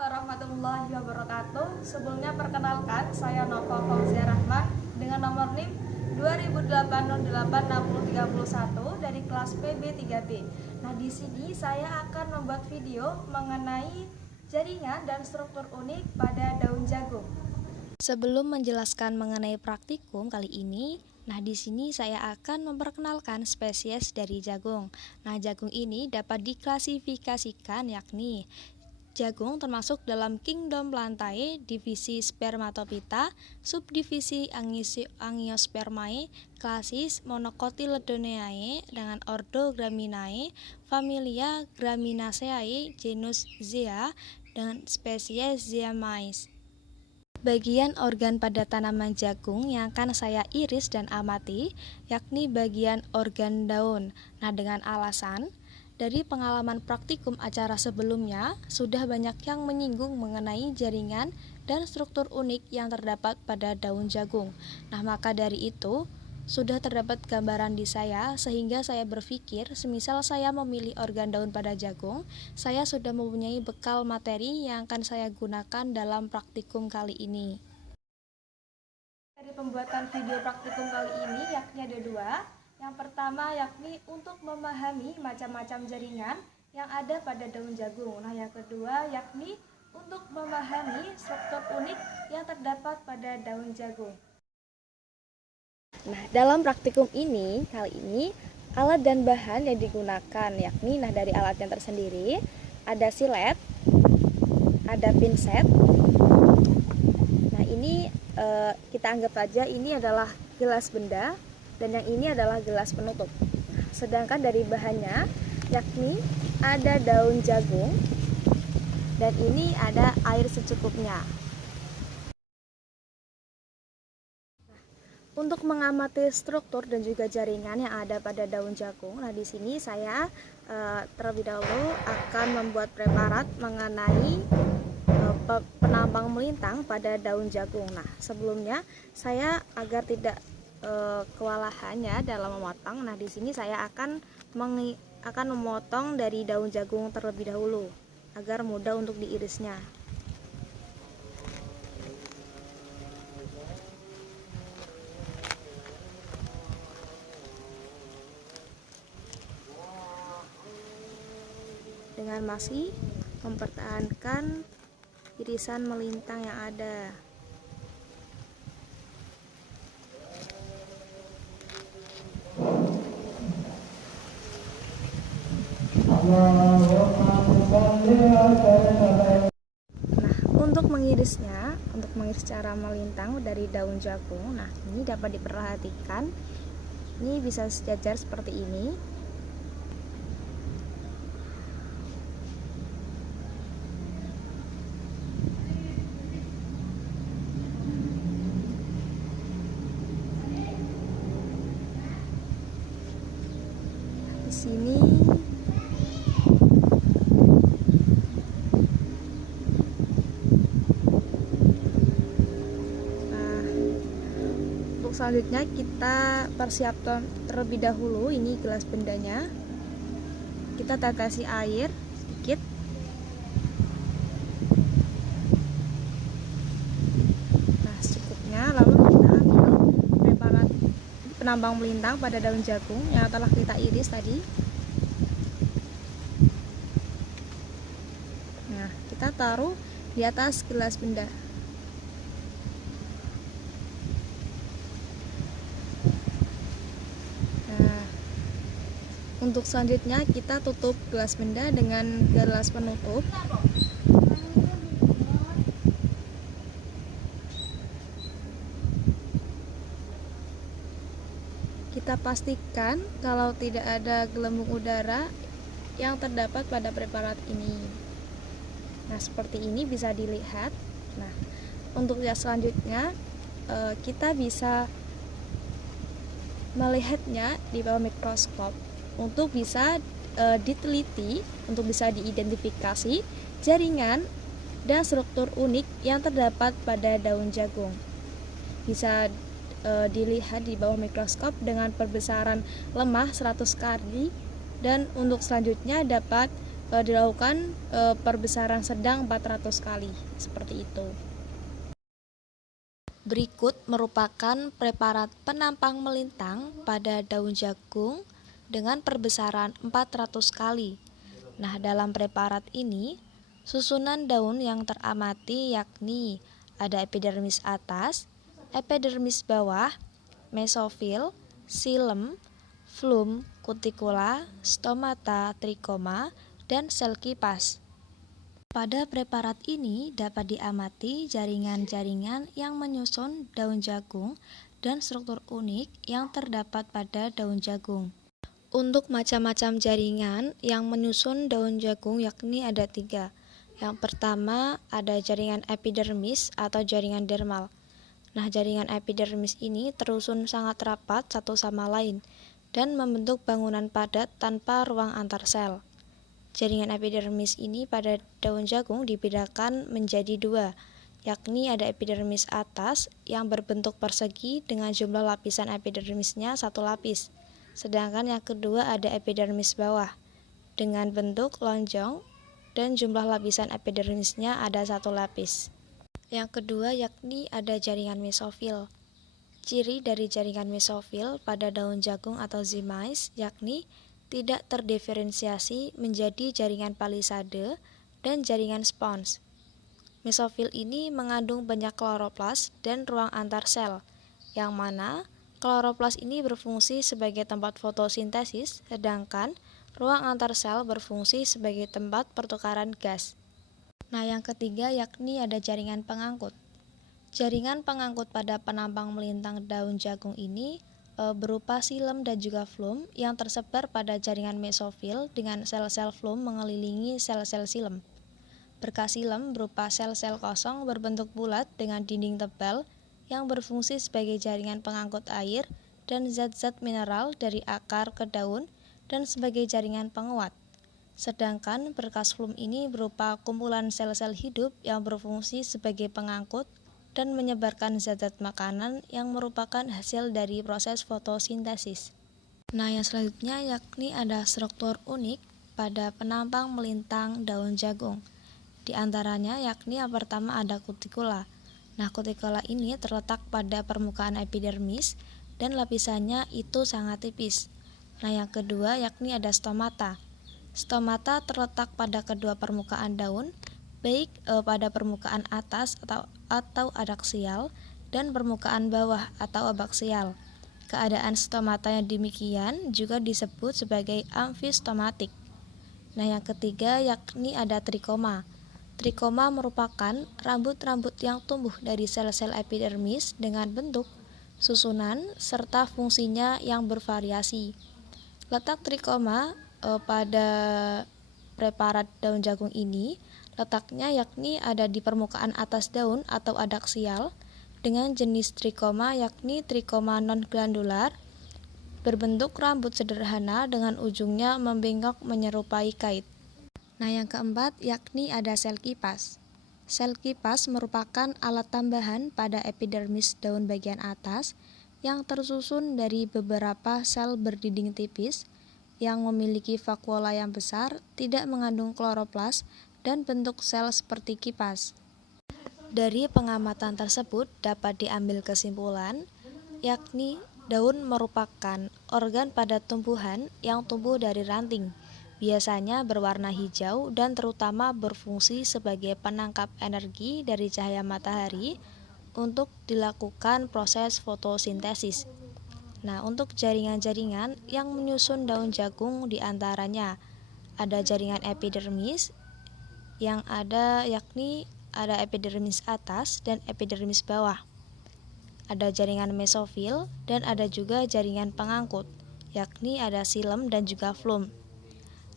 Warahmatullahi wabarakatuh. Sebelumnya perkenalkan, saya Nova Fauzia Rahman dengan nomor NIM 2008086031 dari kelas PB3B. Nah, di sini saya akan membuat video mengenai jaringan dan struktur unik pada daun jagung. Sebelum menjelaskan mengenai praktikum kali ini, di sini saya akan memperkenalkan spesies dari jagung. Nah, jagung ini dapat diklasifikasikan yakni jagung termasuk dalam kingdom Plantae, divisi Spermatophyta, subdivisi Angiospermae, klasis Monocotyledoneae dengan ordo Graminae, familia Graminaceae, genus Zea dengan spesies Zeamais. Bagian organ pada tanaman jagung yang akan saya iris dan amati yakni bagian organ daun. Nah, dengan alasan dari pengalaman praktikum acara sebelumnya, sudah banyak yang menyinggung mengenai jaringan dan struktur unik yang terdapat pada daun jagung. Nah, maka dari itu, sudah terdapat gambaran di saya, sehingga saya berpikir, semisal saya memilih organ daun pada jagung, saya sudah mempunyai bekal materi yang akan saya gunakan dalam praktikum kali ini. Dari pembuatan video praktikum kali ini, yakni ada dua. Yang pertama yakni untuk memahami macam-macam jaringan yang ada pada daun jagung. Nah, yang kedua yakni untuk memahami struktur unik yang terdapat pada daun jagung. Nah, dalam praktikum ini, kali ini alat dan bahan yang digunakan yakni dari alatnya tersendiri ada silet, ada pinset. Nah, ini kita anggap saja ini adalah gelas benda dan yang ini adalah gelas penutup. Sedangkan dari bahannya yakni ada daun jagung dan ini ada air secukupnya. Untuk mengamati struktur dan juga jaringan yang ada pada daun jagung, di sini saya terlebih dahulu akan membuat preparat mengenai penambang melintang pada daun jagung. Nah, sebelumnya saya agar tidak kewalahannya dalam memotong. Nah, di sini saya akan memotong dari daun jagung terlebih dahulu agar mudah untuk diirisnya. Dengan masih mempertahankan irisan melintang yang ada. Untuk mengiris cara melintang dari daun jagung, ini dapat diperhatikan. Ini bisa sejajar seperti ini. Di sini selanjutnya kita persiapkan terlebih dahulu ini gelas bendanya. Kita tetesi air sedikit. Nah, secukupnya. Lalu kita ambil preparat penambang melintang pada daun jagung yang telah kita iris tadi. Nah, kita taruh di atas gelas benda. Untuk selanjutnya kita tutup gelas benda dengan gelas penutup. Kita pastikan kalau tidak ada gelembung udara yang terdapat pada preparat ini. Nah, seperti ini bisa dilihat. Nah, untuk yang selanjutnya kita bisa melihatnya di bawah mikroskop untuk bisa diteliti, untuk bisa diidentifikasi jaringan dan struktur unik yang terdapat pada daun jagung. Bisa dilihat di bawah mikroskop dengan perbesaran lemah 100 kali, dan untuk selanjutnya dapat dilakukan perbesaran sedang 400 kali, seperti itu. Berikut merupakan preparat penampang melintang pada daun jagung dengan perbesaran 400 kali. Nah, dalam preparat ini, susunan daun yang teramati yakni ada epidermis atas, epidermis bawah, mesofil, xilem, flum, kutikula, stomata, trikoma, dan sel kipas. Pada preparat ini dapat diamati jaringan-jaringan yang menyusun daun jagung dan struktur unik yang terdapat pada daun jagung. Untuk macam-macam jaringan yang menyusun daun jagung yakni ada 3. Yang pertama ada jaringan epidermis atau jaringan dermal. Nah, jaringan epidermis ini tersusun sangat rapat satu sama lain dan membentuk bangunan padat tanpa ruang antar sel. Jaringan epidermis ini pada daun jagung dibedakan menjadi 2, yakni ada epidermis atas yang berbentuk persegi dengan jumlah lapisan epidermisnya 1 lapis, sedangkan yang kedua ada epidermis bawah dengan bentuk lonjong dan jumlah lapisan epidermisnya ada 1 lapis. Yang kedua yakni ada jaringan mesofil. Ciri dari jaringan mesofil pada daun jagung atau zymais yakni tidak terdiferensiasi menjadi jaringan palisade dan jaringan spons. Mesofil ini mengandung banyak kloroplas dan ruang antar sel, yang mana kloroplas ini berfungsi sebagai tempat fotosintesis, sedangkan ruang antar sel berfungsi sebagai tempat pertukaran gas. Nah, yang ketiga yakni ada jaringan pengangkut. Jaringan pengangkut pada penampang melintang daun jagung ini berupa xilem dan juga flum yang tersebar pada jaringan mesofil dengan sel-sel flum mengelilingi sel-sel xilem. Berkas xilem berupa sel-sel kosong berbentuk bulat dengan dinding tebal yang berfungsi sebagai jaringan pengangkut air dan zat-zat mineral dari akar ke daun dan sebagai jaringan penguat. Sedangkan berkas flum ini berupa kumpulan sel-sel hidup yang berfungsi sebagai pengangkut dan menyebarkan zat-zat makanan yang merupakan hasil dari proses fotosintesis. Nah, yang selanjutnya yakni ada struktur unik pada penampang melintang daun jagung. Di antaranya yakni yang pertama ada kutikula. Nah, kutikula ini terletak pada permukaan epidermis dan lapisannya itu sangat tipis. Nah, yang kedua yakni ada stomata. Stomata terletak pada kedua permukaan daun, baik pada permukaan atas atau adaksial dan permukaan bawah atau abaksial. Keadaan stomata yang demikian juga disebut sebagai amfistomatik. Nah, yang ketiga yakni ada trikoma. Trikoma merupakan rambut-rambut yang tumbuh dari sel-sel epidermis dengan bentuk, susunan, serta fungsinya yang bervariasi. Letak trikoma pada preparat daun jagung ini letaknya yakni ada di permukaan atas daun atau adaksial dengan jenis trikoma yakni trikoma non-glandular berbentuk rambut sederhana dengan ujungnya membengkok menyerupai kait. Nah, yang keempat yakni ada sel kipas. Sel kipas merupakan alat tambahan pada epidermis daun bagian atas yang tersusun dari beberapa sel berdinding tipis yang memiliki vakuola yang besar, tidak mengandung kloroplas, dan bentuk sel seperti kipas. Dari pengamatan tersebut dapat diambil kesimpulan, yakni daun merupakan organ pada tumbuhan yang tumbuh dari ranting, biasanya berwarna hijau dan terutama berfungsi sebagai penangkap energi dari cahaya matahari untuk dilakukan proses fotosintesis. Nah, untuk jaringan-jaringan yang menyusun daun jagung diantaranya ada jaringan epidermis yang ada yakni ada epidermis atas dan epidermis bawah. Ada jaringan mesofil dan ada juga jaringan pengangkut, yakni ada xilem dan juga flum.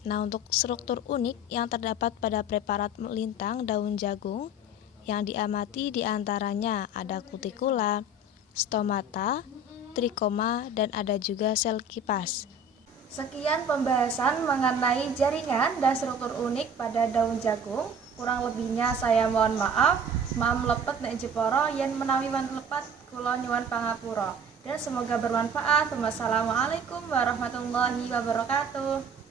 Nah, untuk struktur unik yang terdapat pada preparat melintang daun jagung yang diamati diantaranya ada kutikula, stomata, trikoma, dan ada juga sel kipas. Sekian pembahasan mengenai jaringan dan struktur unik pada daun jagung. Kurang lebihnya saya mohon maaf. Maaf lepet nek Jeporo yen menawi mantelepet kula nyuwun pangapura. Dan semoga bermanfaat. Wassalamualaikum warahmatullahi wabarakatuh.